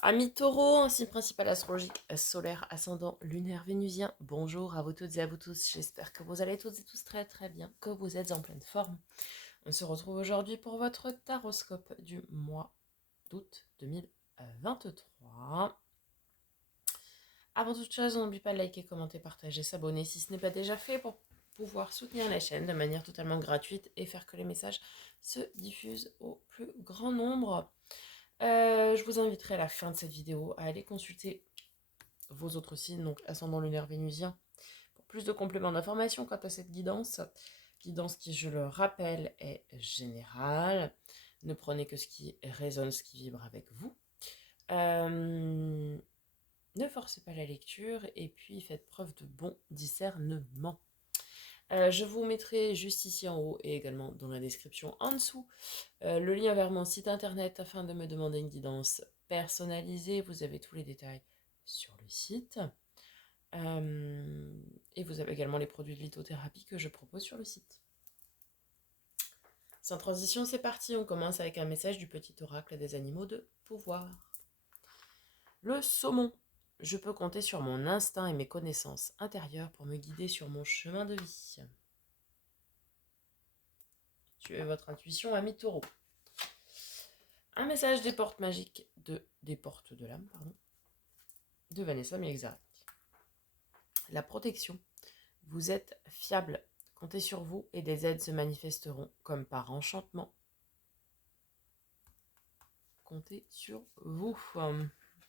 Amis taureaux, un signe principal astrologique solaire, ascendant lunaire vénusien. Bonjour à vous toutes et à vous tous. J'espère que vous allez toutes et tous très très bien, que vous êtes en pleine forme. On se retrouve aujourd'hui pour votre taroscope du mois d'août 2023. Avant toute chose, n'oubliez pas de liker, commenter, partager, s'abonner si ce n'est pas déjà fait pour pouvoir soutenir la chaîne de manière totalement gratuite et faire que les messages se diffusent au plus grand nombre. Je vous inviterai à la fin de cette vidéo à aller consulter vos autres signes, donc ascendant lunaire vénusien, pour plus de compléments d'information quant à cette guidance. Guidance qui, je le rappelle, est générale. Ne prenez que ce qui résonne, ce qui vibre avec vous. Ne forcez pas la lecture et puis faites preuve de bon discernement. Je vous mettrai juste ici en haut et également dans la description en dessous le lien vers mon site internet afin de me demander une guidance personnalisée. Vous avez tous les détails sur le site. Et vous avez également les produits de lithothérapie que je propose sur le site. Sans transition, c'est parti. On commence avec un message du petit oracle des animaux de pouvoir. Le saumon. Je peux compter sur mon instinct et mes connaissances intérieures pour me guider sur mon chemin de vie. Suivez votre intuition, ami taureau. Un message des portes magiques des portes de l'âme, de Vanessa Mielzarek. La protection. Vous êtes fiable. Comptez sur vous et des aides se manifesteront comme par enchantement. Comptez sur vous,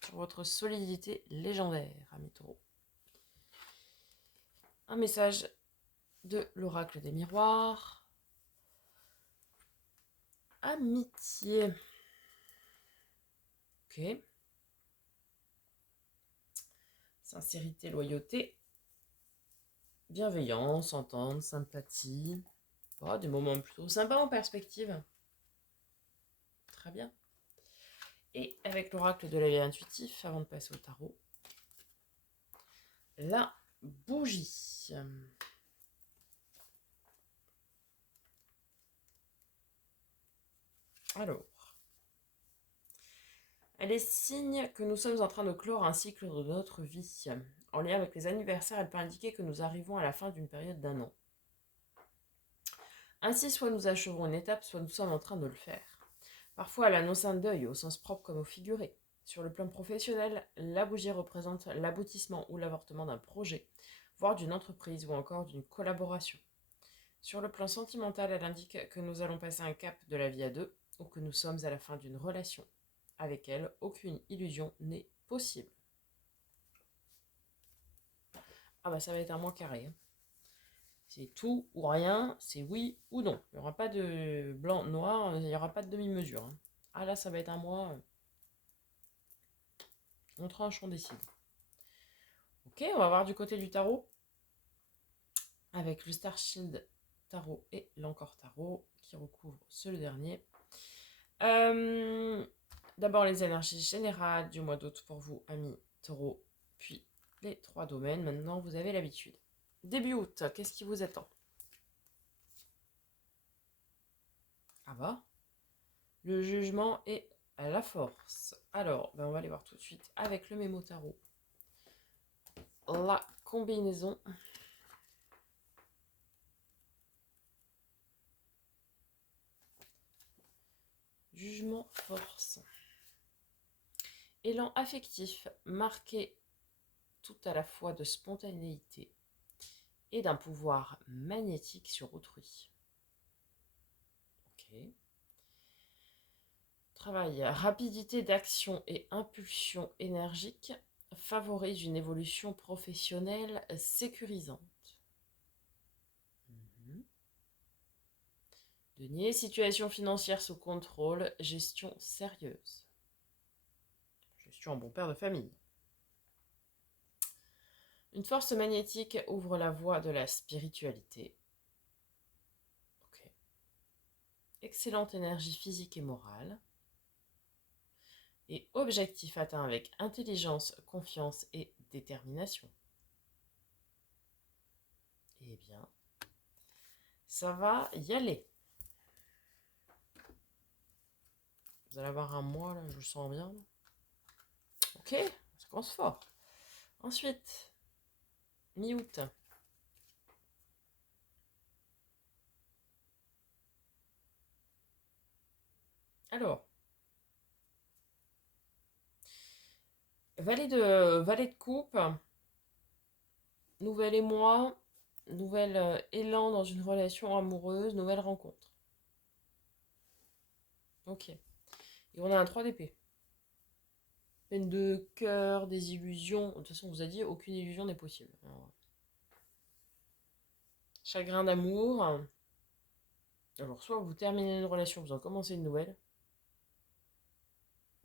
sur votre solidité légendaire, ami taureau. Un message de l'oracle des miroirs. Amitié. Ok. Sincérité, loyauté. Bienveillance, entente, sympathie. Oh, des moments plutôt sympas en perspective. Très bien. Et avec l'oracle de l'éveil intuitif, avant de passer au tarot, la bougie. Alors, elle est signe que nous sommes en train de clore un cycle de notre vie. En lien avec les anniversaires, elle peut indiquer que nous arrivons à la fin d'une période d'un an. Ainsi, soit nous achevons une étape, soit nous sommes en train de le faire. Parfois, elle annonce un deuil, au sens propre comme au figuré. Sur le plan professionnel, la bougie représente l'aboutissement ou l'avortement d'un projet, voire d'une entreprise ou encore d'une collaboration. Sur le plan sentimental, elle indique que nous allons passer un cap de la vie à deux ou que nous sommes à la fin d'une relation. Avec elle, aucune illusion n'est possible. Ah bah ça va être un mois carré. Hein. C'est tout ou rien, c'est oui ou non. Il n'y aura pas de blanc, noir, il n'y aura pas de demi-mesure. Hein. Ah là, ça va être un mois. On tranche, on décide. Ok, on va voir du côté du tarot. Avec le Star Shield Tarot et l'Encore Tarot qui recouvre ce le dernier. D'abord les énergies générales du mois d'août pour vous, amis taureaux, puis les 3 domaines. Maintenant, vous avez l'habitude. Début août, qu'est-ce qui vous attend? Ah bah, le jugement et la force. Alors, on va aller voir tout de suite avec le mémo tarot. La combinaison. Jugement, force. Élan affectif marqué tout à la fois de spontanéité et d'un pouvoir magnétique sur autrui. Ok. Travail, rapidité d'action et impulsion énergique favorise une évolution professionnelle sécurisante. Denier, situation financière sous contrôle, gestion sérieuse. Gestion en bon père de famille. Une force magnétique ouvre la voie de la spiritualité. Okay. Excellente énergie physique et morale. Et objectif atteint avec intelligence, confiance et détermination. Eh bien, ça va y aller. Vous allez avoir un mois, là, je le sens bien. Ok, ça commence fort. Ensuite, mi-août. Alors, valet de coupe, nouvel émoi, nouvel élan dans une relation amoureuse, nouvelle rencontre. Ok. Et on a un 3 d'épée. Peine de cœur, des illusions. De toute façon, on vous a dit, aucune illusion n'est possible. Alors, chagrin d'amour. Alors, soit vous terminez une relation, vous en commencez une nouvelle.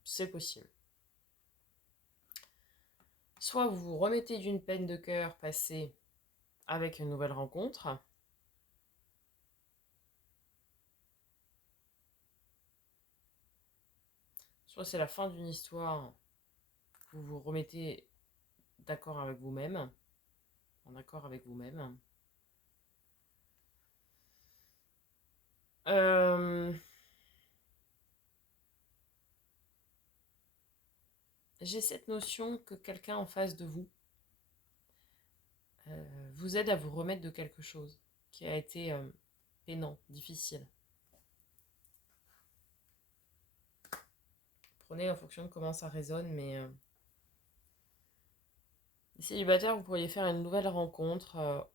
C'est possible. Soit vous vous remettez d'une peine de cœur passée avec une nouvelle rencontre. Soit c'est la fin d'une histoire, vous vous remettez d'accord avec vous-même, en accord avec vous-même. Euh, J'ai cette notion que quelqu'un en face de vous vous aide à vous remettre de quelque chose qui a été peinant, difficile. Prenez en fonction de comment ça résonne, mais les célibataires, vous pourriez faire une nouvelle rencontre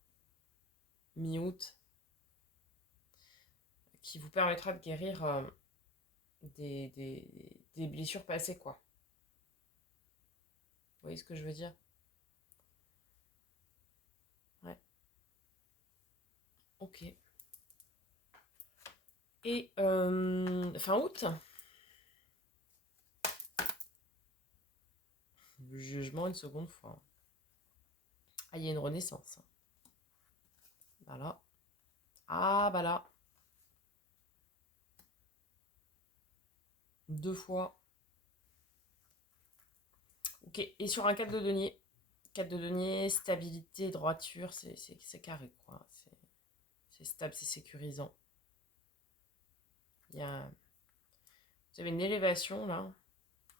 mi-août qui vous permettra de guérir des blessures passées, quoi. Vous voyez ce que je veux dire? Ouais. Ok. Et fin août, jugement une seconde fois. Ah, il y a une renaissance. Bah là. Ah, bah là. Deux fois. Ok. Et sur un 4 de denier. 4 de denier, stabilité, droiture, c'est carré, quoi. C'est stable, c'est sécurisant. Il y a... Vous avez une élévation, là,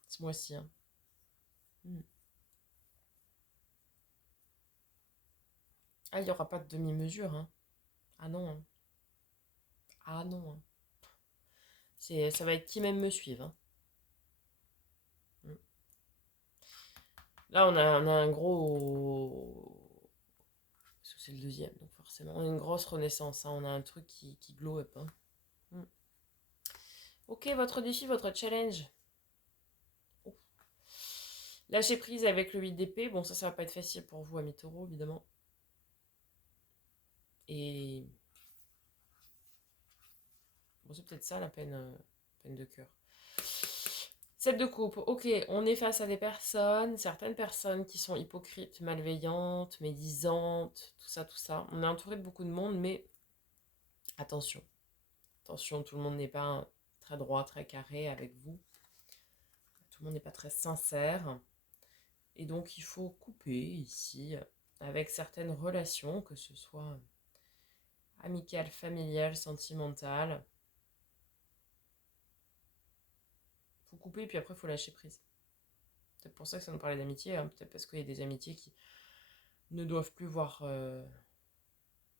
ce mois-ci. Hein. Ah, il n'y aura pas de demi-mesure. Hein. Ah non. Hein. Ah non. Hein. Ça va être qui même me suive. Hein. Là, on a un gros... Parce que c'est le deuxième, donc forcément. On a une grosse renaissance. Hein. On a un truc qui glow up. Hein. Mm. Ok, votre défi, votre challenge. Oh. Lâcher prise avec le 8 d'épée. Bon, ça va pas être facile pour vous, amis taureaux, évidemment. Et... Bon, c'est peut-être ça la peine de cœur. 7 de coupe. Ok, on est face à des personnes, certaines personnes qui sont hypocrites, malveillantes, médisantes, tout ça, tout ça. On est entouré de beaucoup de monde, mais attention. Attention, tout le monde n'est pas très droit, très carré avec vous. Tout le monde n'est pas très sincère. Et donc, il faut couper ici avec certaines relations, que ce soit amicales, familiales, sentimentales. Il faut couper, et puis après, il faut lâcher prise. C'est pour ça que ça nous parlait d'amitié, hein. Peut-être parce qu'il y a des amitiés qui ne doivent plus voir, ne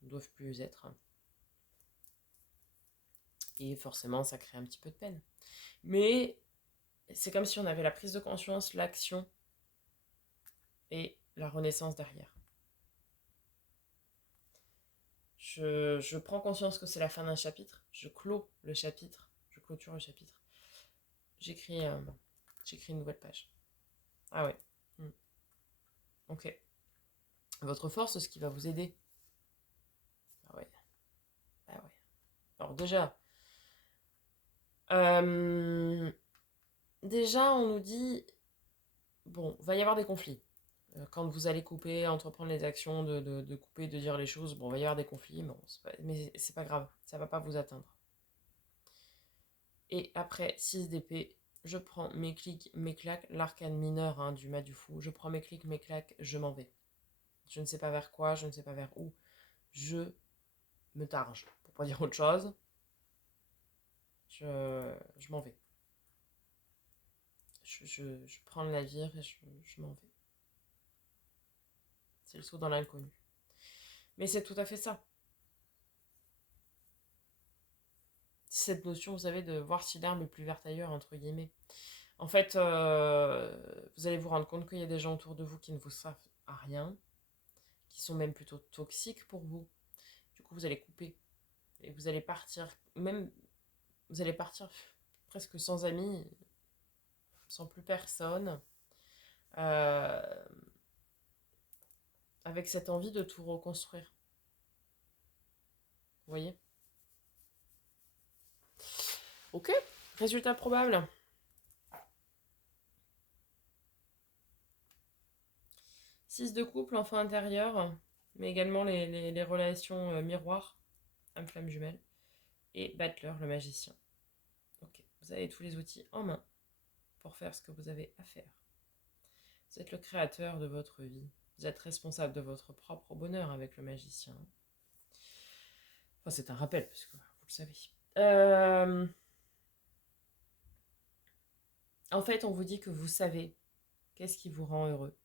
doivent plus être. Et forcément, ça crée un petit peu de peine. Mais c'est comme si on avait la prise de conscience, l'action et la renaissance derrière. Je prends conscience que c'est la fin d'un chapitre. Je clôt le chapitre. Je clôture le chapitre. J'écris une nouvelle page. Ah ouais. Ok. Votre force, ce qui va vous aider. Ah ouais. Ah ouais. Alors déjà, on nous dit, bon, va y avoir des conflits. Quand vous allez couper, entreprendre les actions de couper, de dire les choses, bon, il va y avoir des conflits, mais c'est pas grave, ça va pas vous atteindre. Et après, 6 d'épée, je prends mes clics, mes claques, l'arcane mineur hein, du mât du fou, je prends mes clics, mes claques, je m'en vais. Je ne sais pas vers quoi, je ne sais pas vers où, je me targe, pour pas dire autre chose, je m'en vais. je prends le navire et je m'en vais. C'est le saut dans l'inconnu. Mais c'est tout à fait ça. Cette notion, vous savez, de voir si l'herbe est plus verte ailleurs, entre guillemets. En fait, vous allez vous rendre compte qu'il y a des gens autour de vous qui ne vous servent à rien, qui sont même plutôt toxiques pour vous. Du coup, vous allez couper. Et vous allez partir, même, vous allez partir presque sans amis, sans plus personne, euh, avec cette envie de tout reconstruire. Vous voyez? Ok, résultat probable. 6 de couple, enfant intérieur, mais également les relations miroirs, âme-flamme jumelle, et Battler, le magicien. Ok, vous avez tous les outils en main pour faire ce que vous avez à faire. Vous êtes le créateur de votre vie. Vous êtes responsable de votre propre bonheur avec le magicien. Enfin, c'est un rappel, parce que vous le savez. En fait, on vous dit que vous savez qu'est-ce qui vous rend heureux.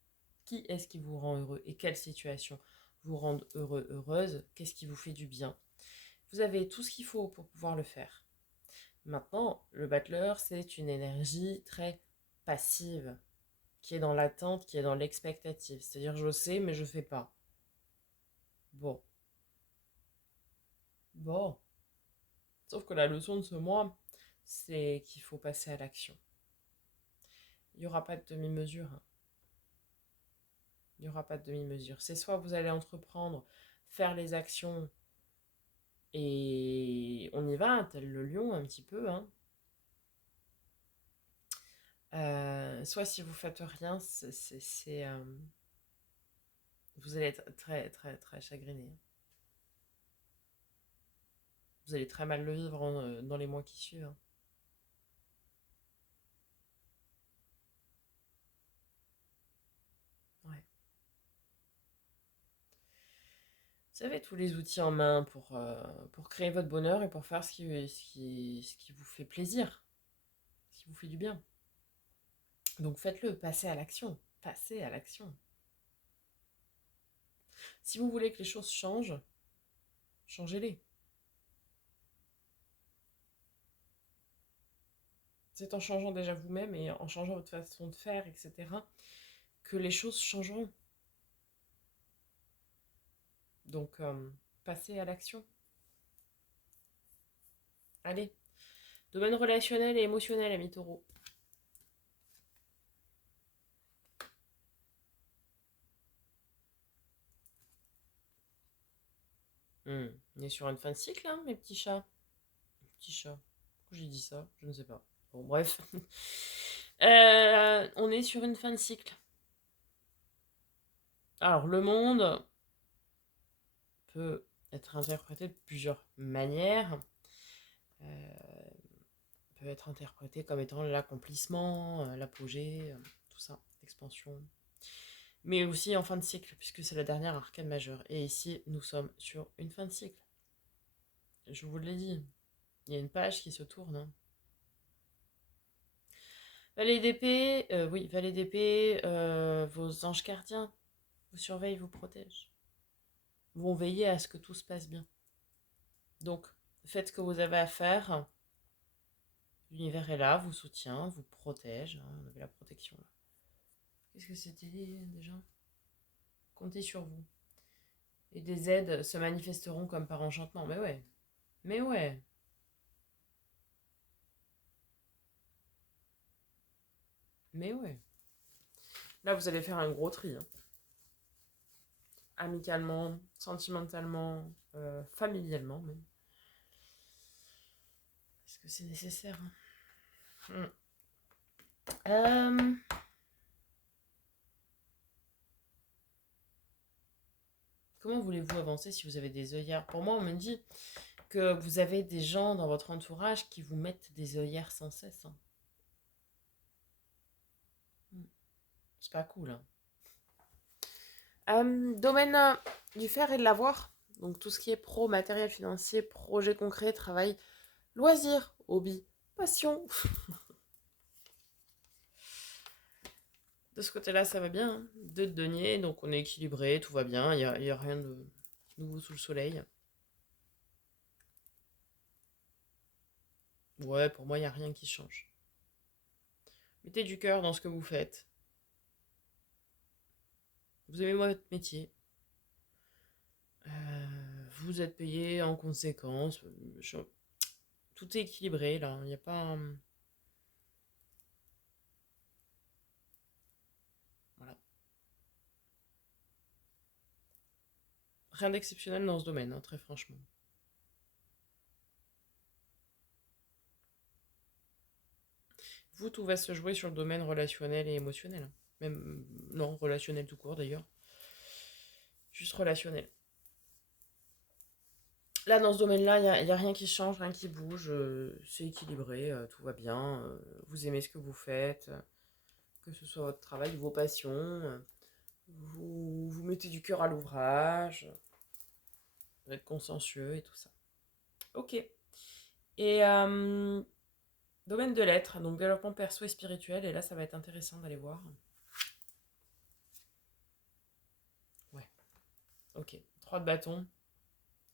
Qui est-ce qui vous rend heureux et quelle situation vous rend heureux, heureuse. Qu'est-ce qui vous fait du bien. Vous avez tout ce qu'il faut pour pouvoir le faire. Maintenant, le battleur, c'est une énergie très passive, qui est dans l'attente, qui est dans l'expectative. C'est-à-dire, je sais, mais je fais pas. Bon. Bon. Sauf que la leçon de ce mois, c'est qu'il faut passer à l'action. Il n'y aura pas de demi-mesure. Il n'y aura pas de demi-mesure. C'est soit vous allez entreprendre, faire les actions, et on y va, tel le lion un petit peu, hein. Soit si vous faites rien, vous allez être très très très chagriné. Vous allez très mal le vivre dans les mois qui suivent. Ouais. Vous avez tous les outils en main pour créer votre bonheur et pour faire ce qui vous fait plaisir, ce qui vous fait du bien. Donc faites-le, passez à l'action. Passez à l'action. Si vous voulez que les choses changent, changez-les. C'est en changeant déjà vous-même et en changeant votre façon de faire, etc., que les choses changeront. Donc, passez à l'action. Allez. Domaine relationnel et émotionnel, ami taureau. On est sur une fin de cycle, hein, mes petits chats. Petits chats. Pourquoi j'ai dit ça? Je ne sais pas. Bon, bref. On est sur une fin de cycle. Alors, le monde peut être interprété de plusieurs manières. Peut être interprété comme étant l'accomplissement, l'apogée, tout ça, l'expansion. Mais aussi en fin de cycle, puisque c'est la dernière arcane majeure. Et ici, nous sommes sur une fin de cycle. Je vous l'ai dit, il y a une page qui se tourne. Hein. Valet d'épée, oui, valet d'épée, vos anges gardiens vous surveillent, vous protègent. Vont veiller à ce que tout se passe bien. Donc, faites ce que vous avez à faire. L'univers est là, vous soutient, vous protège. Hein, on avait la protection là. Qu'est-ce que c'était déjà? Comptez sur vous. Et des aides se manifesteront comme par enchantement. Mais ouais. Mais ouais. Mais ouais. Là, vous allez faire un gros tri. Hein. Amicalement, sentimentalement, familialement même. Est-ce que c'est nécessaire hein Comment voulez-vous avancer si vous avez des œillères? Pour moi, on me dit que vous avez des gens dans votre entourage qui vous mettent des œillères sans cesse. Hein. C'est pas cool. Hein. Domaine du fer et de l'avoir. Donc tout ce qui est pro, matériel financier, projet concret, travail, loisirs, hobby, passion. De ce côté-là, ça va bien, hein. Deux de denier, donc on est équilibré, tout va bien, y a rien de nouveau sous le soleil. Ouais, pour moi, il n'y a rien qui change. Mettez du cœur dans ce que vous faites. Vous aimez votre métier. Vous êtes payé en conséquence. Tout est équilibré là. Il n'y a pas. Voilà. Rien d'exceptionnel dans ce domaine, hein, très franchement. Vous, tout va se jouer sur le domaine relationnel et émotionnel, hein. Même, non, relationnel tout court d'ailleurs. Juste relationnel. Là, dans ce domaine-là, y a rien qui change, rien qui bouge. C'est équilibré, tout va bien. Vous aimez ce que vous faites, que ce soit votre travail, vos passions. Vous mettez du cœur à l'ouvrage. Vous êtes consciencieux et tout ça. Ok. Et domaine de l'être, donc développement perso et spirituel. Et là, ça va être intéressant d'aller voir. Ouais. Ok. 3 de bâton.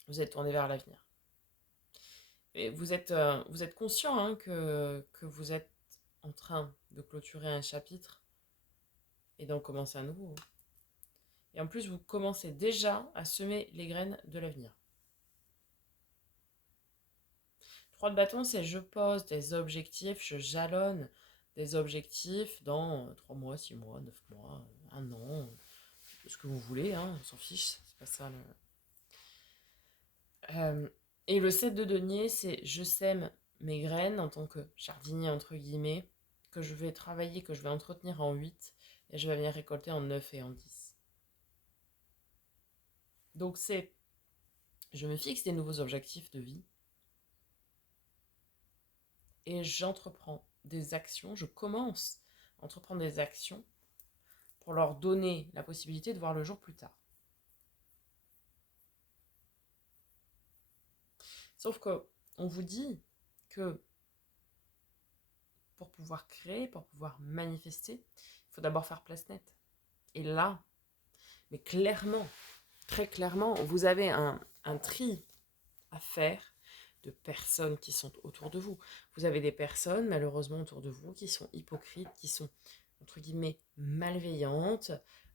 Vous êtes tourné vers l'avenir. Et vous êtes conscient, hein, que vous êtes en train de clôturer un chapitre et d'en commencer un nouveau. Et en plus, vous commencez déjà à semer les graines de l'avenir. 3 de bâton, c'est je pose des objectifs, je jalonne des objectifs dans 3 mois, 6 mois, 9 mois, 1 an, ce que vous voulez, hein, on s'en fiche, c'est pas ça le... et le 7 de denier, c'est je sème mes graines en tant que jardinier, entre guillemets, que je vais travailler, que je vais entretenir en 8, et je vais venir récolter en 9 et en 10. Donc c'est, je me fixe des nouveaux objectifs de vie, et j'entreprends des actions, je commence à entreprendre des actions pour leur donner la possibilité de voir le jour plus tard. Sauf que on vous dit que pour pouvoir créer, pour pouvoir manifester, il faut d'abord faire place nette. Et là, mais clairement, très clairement, vous avez un tri à faire de personnes qui sont autour de vous. Vous avez des personnes, malheureusement, autour de vous qui sont hypocrites, qui sont, entre guillemets, malveillantes,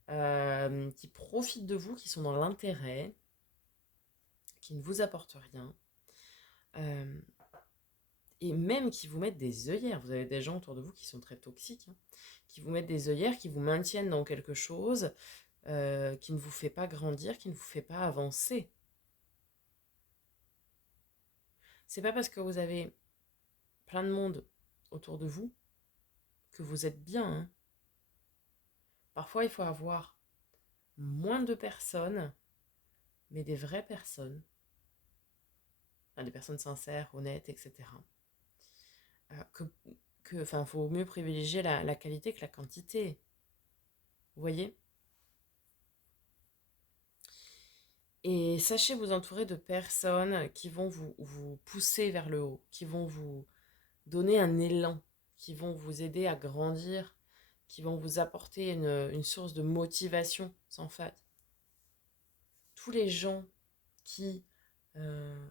qui profitent de vous, qui sont dans l'intérêt, qui ne vous apportent rien, et même qui vous mettent des œillères. Vous avez des gens autour de vous qui sont très toxiques, hein, qui vous mettent des œillères, qui vous maintiennent dans quelque chose qui ne vous fait pas grandir, qui ne vous fait pas avancer. C'est pas parce que vous avez plein de monde autour de vous que vous êtes bien, hein. Parfois, il faut avoir moins de personnes, mais des vraies personnes, enfin, des personnes sincères, honnêtes, etc. Enfin, faut mieux privilégier la qualité que la quantité. Vous voyez? Et sachez vous entourer de personnes qui vont vous pousser vers le haut, qui vont vous donner un élan, qui vont vous aider à grandir, qui vont vous apporter une source de motivation sans faille. Tous les gens qui, euh,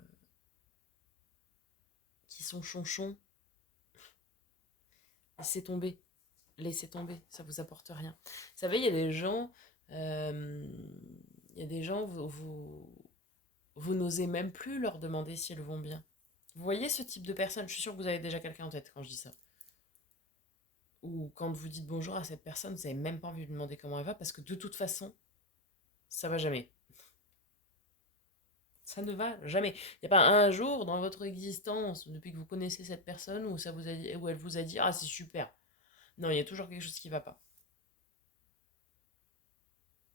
qui sont chonchons, laissez tomber. Laissez tomber, ça vous apporte rien. Vous savez, euh, il y a des gens, vous n'osez même plus leur demander si elles vont bien. Vous voyez ce type de personne? Je suis sûre que vous avez déjà quelqu'un en tête quand je dis ça. Ou quand vous dites bonjour à cette personne, vous n'avez même pas envie de lui demander comment elle va parce que de toute façon, ça va jamais. Ça ne va jamais. Il n'y a pas un jour dans votre existence, depuis que vous connaissez cette personne, où, où elle vous a dit ah, c'est super. Non, il y a toujours quelque chose qui ne va pas.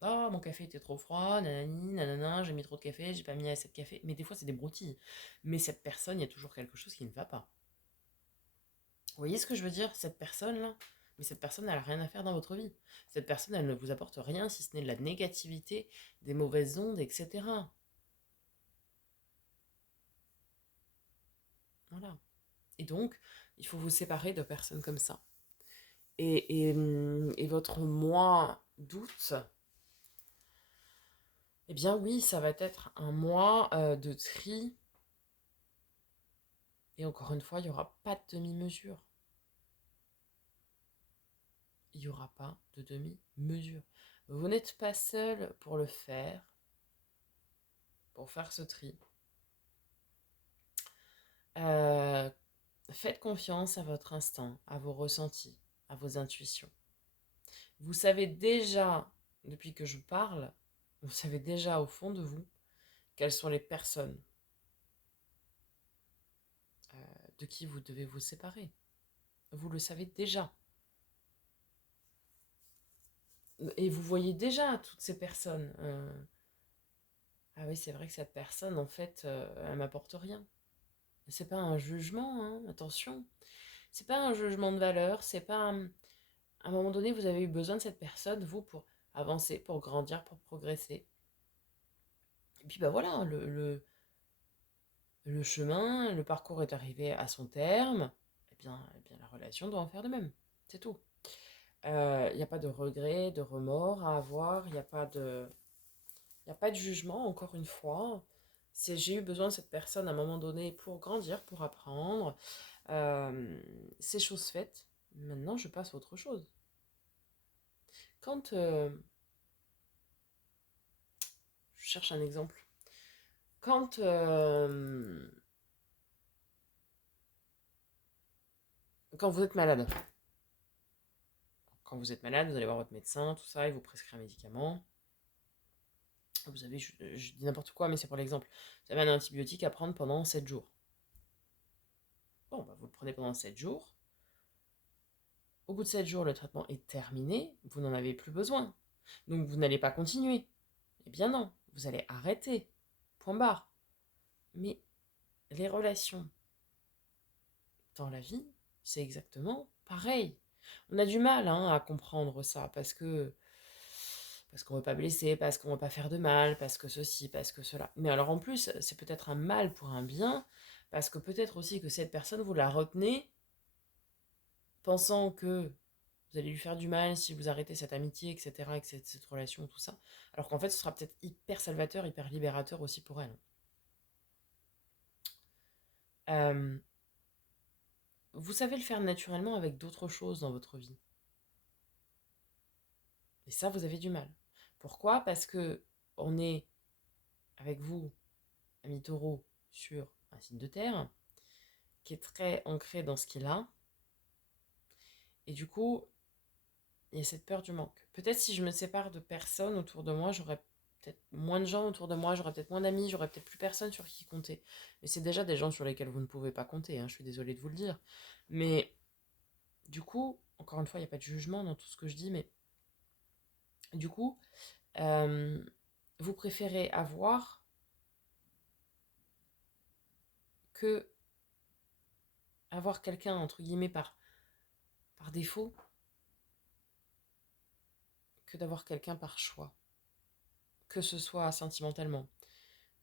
Ah, mon café était trop froid, nanani, nanana, j'ai mis trop de café, j'ai pas mis assez de café. Mais des fois, c'est des broutilles. Mais cette personne, il y a toujours quelque chose qui ne va pas. Vous voyez ce que je veux dire? Cette personne-là, mais cette personne, elle n'a rien à faire dans votre vie. Cette personne, elle ne vous apporte rien si ce n'est de la négativité, des mauvaises ondes, etc. Voilà. Et donc, il faut vous séparer de personnes comme ça. Et et votre mois d'août, eh bien oui, ça va être un mois de tri. Et encore une fois, il n'y aura pas de demi-mesure. Il n'y aura pas de demi-mesure. Vous n'êtes pas seul pour le faire, pour faire ce tri. Faites confiance à votre instinct, à vos ressentis, à vos intuitions. Vous savez déjà, depuis que je parle, vous savez déjà au fond de vous quelles sont les personnes de qui vous devez vous séparer. Vous le savez déjà. Et vous voyez déjà toutes ces personnes. Ah oui, c'est vrai que cette personne, en fait, elle m'apporte rien. C'est pas un jugement, hein, attention. C'est pas un jugement de valeur, c'est pas à un moment donné, vous avez eu besoin de cette personne, vous, pour avancer, pour grandir, pour progresser. Et puis bah voilà, le chemin, le parcours est arrivé à son terme, eh bien la relation doit en faire de même. C'est tout. Il n'y a pas de regret, de remords à avoir, il y a pas de jugement, encore une fois. C'est j'ai eu besoin de cette personne à un moment donné pour grandir, pour apprendre. C'est chose faite. Maintenant, je passe à autre chose. Quand je cherche un exemple, quand quand vous êtes malade, vous allez voir votre médecin, tout ça, il vous prescrit un médicament. Vous avez, je dis n'importe quoi, mais c'est pour l'exemple. Vous avez un antibiotique à prendre pendant 7 jours. Bon, bah, vous le prenez pendant 7 jours. Au bout de 7 jours, le traitement est terminé, vous n'en avez plus besoin. Donc vous n'allez pas continuer. Eh bien non, vous allez arrêter. Point barre. Mais les relations dans la vie, c'est exactement pareil. On a du mal à comprendre ça parce qu'on ne veut pas blesser, parce qu'on ne veut pas faire de mal, parce que ceci, parce que cela. Mais alors en plus, c'est peut-être un mal pour un bien, parce que peut-être aussi que cette personne, vous la retenez, pensant que vous allez lui faire du mal si vous arrêtez cette amitié, etc., avec cette relation, tout ça. Alors qu'en fait, ce sera peut-être hyper salvateur, hyper libérateur aussi pour elle. Euh, vous savez le faire naturellement avec d'autres choses dans votre vie. Et ça, vous avez du mal. Pourquoi? Parce que on est, avec vous, ami taureau, sur un signe de terre, qui est très ancré dans ce qu'il a. Et du coup, il y a cette peur du manque. Peut-être si je me sépare de personnes autour de moi, j'aurais peut-être moins de gens autour de moi, j'aurais peut-être moins d'amis, j'aurais peut-être plus personne sur qui compter. Mais c'est déjà des gens sur lesquels vous ne pouvez pas compter, hein, je suis désolée de vous le dire. Mais du coup, encore une fois, il n'y a pas de jugement dans tout ce que je dis, mais du coup, euh, vous préférez avoir que avoir quelqu'un, entre guillemets, par défaut, que d'avoir quelqu'un par choix. Que ce soit sentimentalement,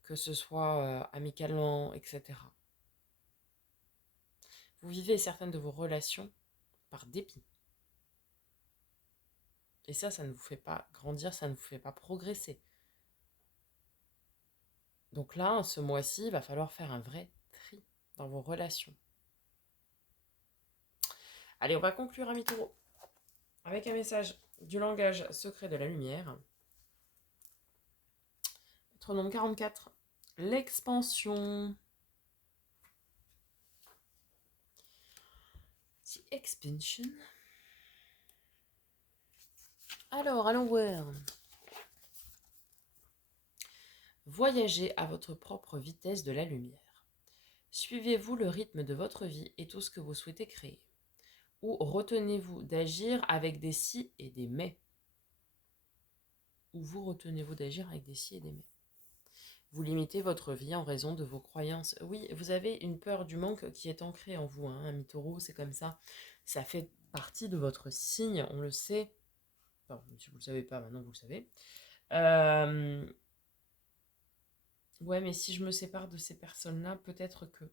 que ce soit amicalement, etc. Vous vivez certaines de vos relations par dépit. Et ça ne vous fait pas grandir, ça ne vous fait pas progresser. Donc là, ce mois-ci, il va falloir faire un vrai tri dans vos relations. Allez, on va conclure, ami taureau, avec un message du langage secret de la lumière. Métronome 44, l'expansion. The expansion. Alors, allons voir. Voyagez à votre propre vitesse de la lumière. Suivez-vous le rythme de votre vie et tout ce que vous souhaitez créer. Ou retenez-vous d'agir avec des si et des mais. Ou vous retenez-vous d'agir avec des si et des mais. Vous limitez votre vie en raison de vos croyances. Oui, vous avez une peur du manque qui est ancrée en vous. Ami taureau, c'est comme ça. Ça fait partie de votre signe, on le sait. Enfin, si vous ne le savez pas, maintenant vous le savez. Ouais, mais si je me sépare de ces personnes-là, peut-être que...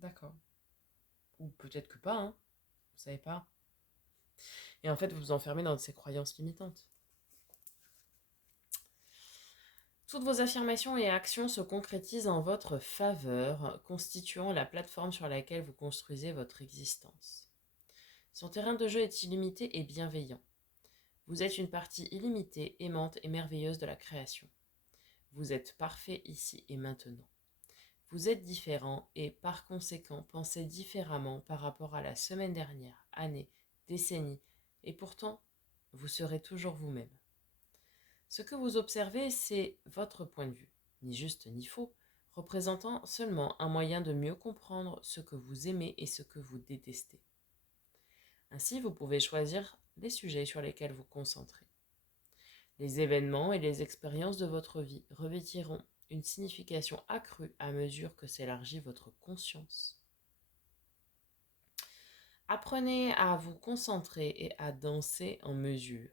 D'accord. Ou peut-être que pas, hein. Vous savez pas. Et en fait, vous vous enfermez dans ces croyances limitantes. Toutes vos affirmations et actions se concrétisent en votre faveur, constituant la plateforme sur laquelle vous construisez votre existence. Son terrain de jeu est illimité et bienveillant. Vous êtes une partie illimitée, aimante et merveilleuse de la création. Vous êtes parfait ici et maintenant. Vous êtes différent et, par conséquent, pensez différemment par rapport à la semaine dernière, année, décennie, et pourtant, vous serez toujours vous-même. Ce que vous observez, c'est votre point de vue, ni juste ni faux, représentant seulement un moyen de mieux comprendre ce que vous aimez et ce que vous détestez. Ainsi, vous pouvez choisir les sujets sur lesquels vous concentrez. Les événements et les expériences de votre vie revêtiront une signification accrue à mesure que s'élargit votre conscience. Apprenez à vous concentrer et à danser en mesure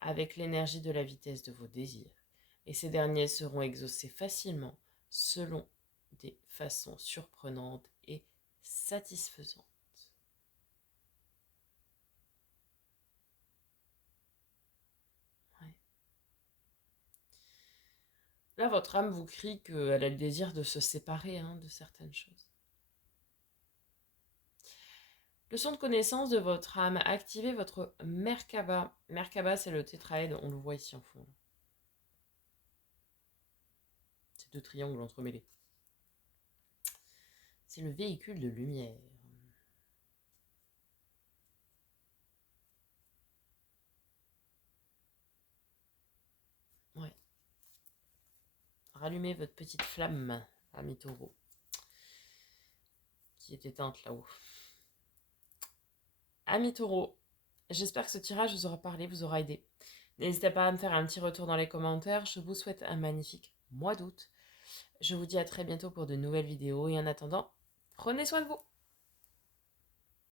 avec l'énergie de la vitesse de vos désirs, et ces derniers seront exaucés facilement selon des façons surprenantes et satisfaisantes. Ouais. Là, votre âme vous crie qu'elle a le désir de se séparer de certaines choses. Leçon de connaissance de votre âme, activez votre Merkaba. Merkaba, c'est le tétraède, on le voit ici en fond. C'est deux triangles entremêlés. C'est le véhicule de lumière. Ouais. Rallumez votre petite flamme, ami taureau, qui est éteinte là-haut. Ami taureau, j'espère que ce tirage vous aura parlé, vous aura aidé. N'hésitez pas à me faire un petit retour dans les commentaires. Je vous souhaite un magnifique mois d'août. Je vous dis à très bientôt pour de nouvelles vidéos et en attendant, prenez soin de vous.